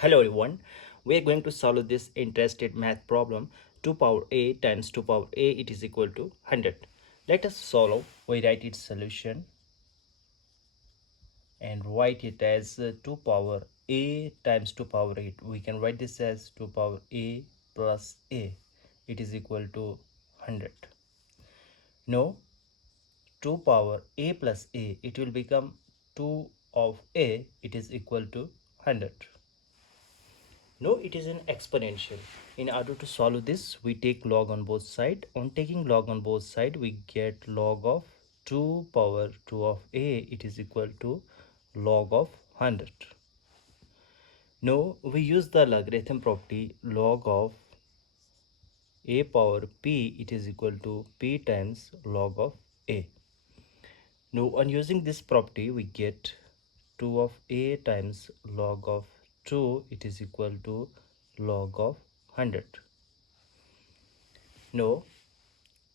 Hello everyone, we are going to solve this interesting math problem 2 power a times 2 power a it is equal to 100. Let us solve. We write its solution and write it as 2 power a times 2 power 8. We can write this as 2 power a plus a. It is equal to 100. Now 2 power a plus a, it will become 2 of a, it is equal to 100. No, it is an exponential. In order to solve this, we take log on both sides. On taking log on both sides, we get log of 2 power 2 of a. It is equal to log of 100. Now, we use the logarithm property log of a power p. It is equal to p times log of a. Now, on using this property, we get 2 of a times log of 2. It is equal to log of 100. Now,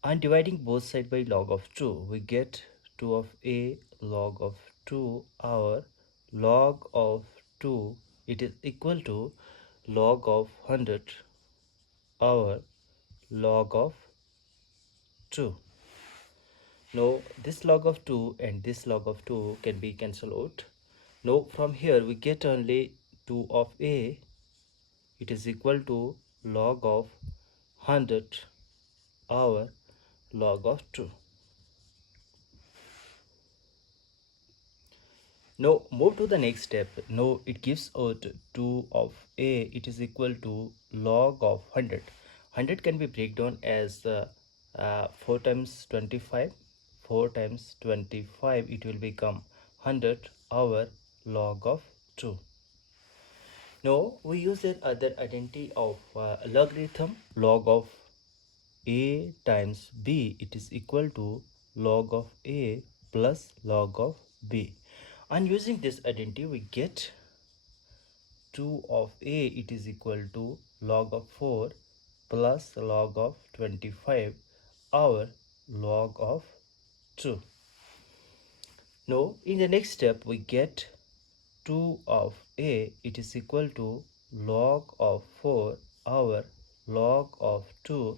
on dividing both sides by log of 2, we get 2 of a log of 2. Our log of 2, it is equal to log of 100. Our log of 2. Now, this log of 2 and this log of 2 can be cancelled out. Now, from here we get only 2 of a. It is equal to log of 100. Our log of 2. Now move to the next step. Now it gives out 2 of a. It is equal to log of 100. 100 can be breakdown as 4 times 25. 4 times 25, it will become 100 over log of 2. Now we use that other identity of logarithm log of a times b. It is equal to log of a plus log of b. And using this identity, we get 2 of a. It is equal to log of 4 plus log of 25 over log of 2. Now, in the next step, we get 2 of a. It is equal to log of 4 over log of 2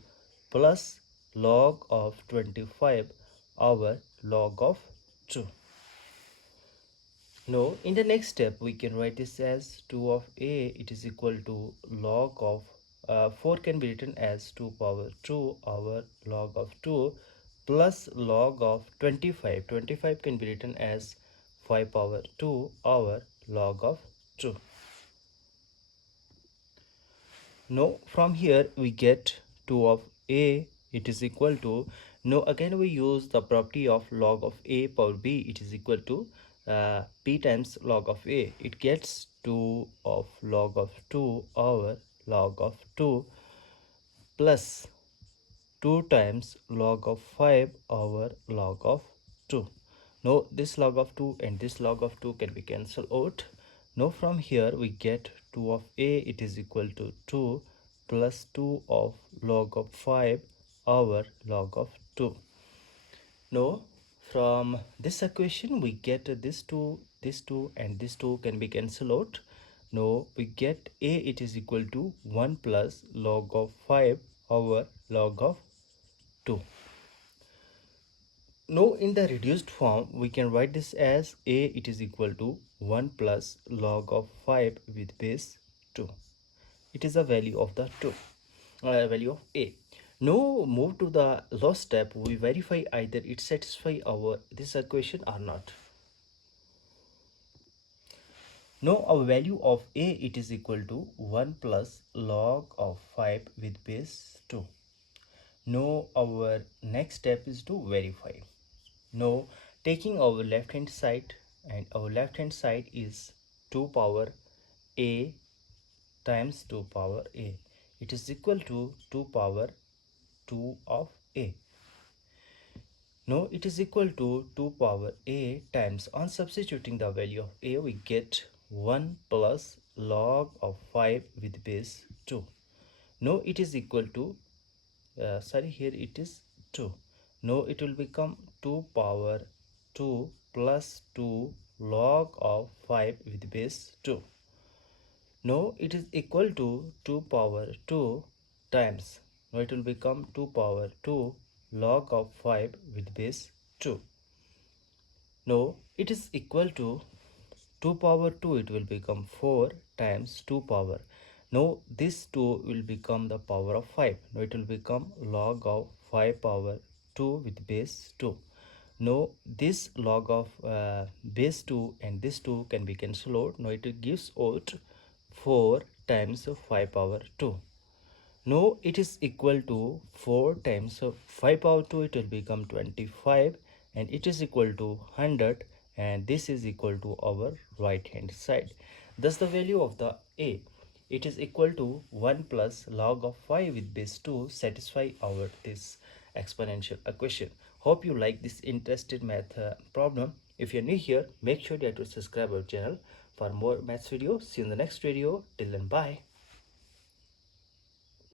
plus log of 25 over log of 2. Now, in the next step, we can write this as 2 of a. It is equal to log of 4 can be written as 2 power 2 over log of 2 plus log of 25. 25 can be written as 5 power 2 over log of 2. Now, from here we get 2 of a. It is equal to, now again we use the property of log of a power b. It is equal to p times log of a. It gets 2 of log of 2 over log of 2 plus 2 times log of 5 over log of 2. Now this log of 2 and this log of 2 can be cancelled out. Now from here we get 2 of a. It is equal to 2 plus 2 of log of 5 over log of 2. Now from this equation we get this 2 and this 2 can be cancelled out. Now we get a. It is equal to 1 plus log of 5 over log of 2. Now in the reduced form we can write this as a. It is equal to 1 plus log of 5 with base 2. It is a value of the 2, value of a. Now move to the last step. We verify either it satisfies our this equation or not. Now our value of a, it is equal to 1 plus log of 5 with base 2. Now our next step is to verify. Now taking our left hand side, and our left hand side is 2 power a times 2 power a. It is equal to 2 power 2 of a. Now it is equal to 2 power a times, on substituting the value of a, we get 1 plus log of 5 with base 2. Now it is equal to, here it is 2. Now it will become 2 power 2 plus 2 log of 5 with base 2. No, it is equal to 2 power 2 times. Now it will become 2 power 2 log of 5 with base 2. No, it is equal to 2 power 2, it will become 4 times 2 power. Now this 2 will become the power of 5. Now it will become log of 5 power 2 with base 2. Now this log of base 2 and this 2 can be cancelled out. Now it gives out 4 times 5 power 2. Now it is equal to 4 times 5 power 2, it will become 25, and it is equal to 100, and this is equal to our right hand side. Thus the value of the A, it is equal to 1 plus log of 5 with base 2 satisfy our this exponential equation. Hope you like this interesting math problem. If you are new here, make sure that you subscribe our channel for more maths videos. See you in the next video. Till then, bye.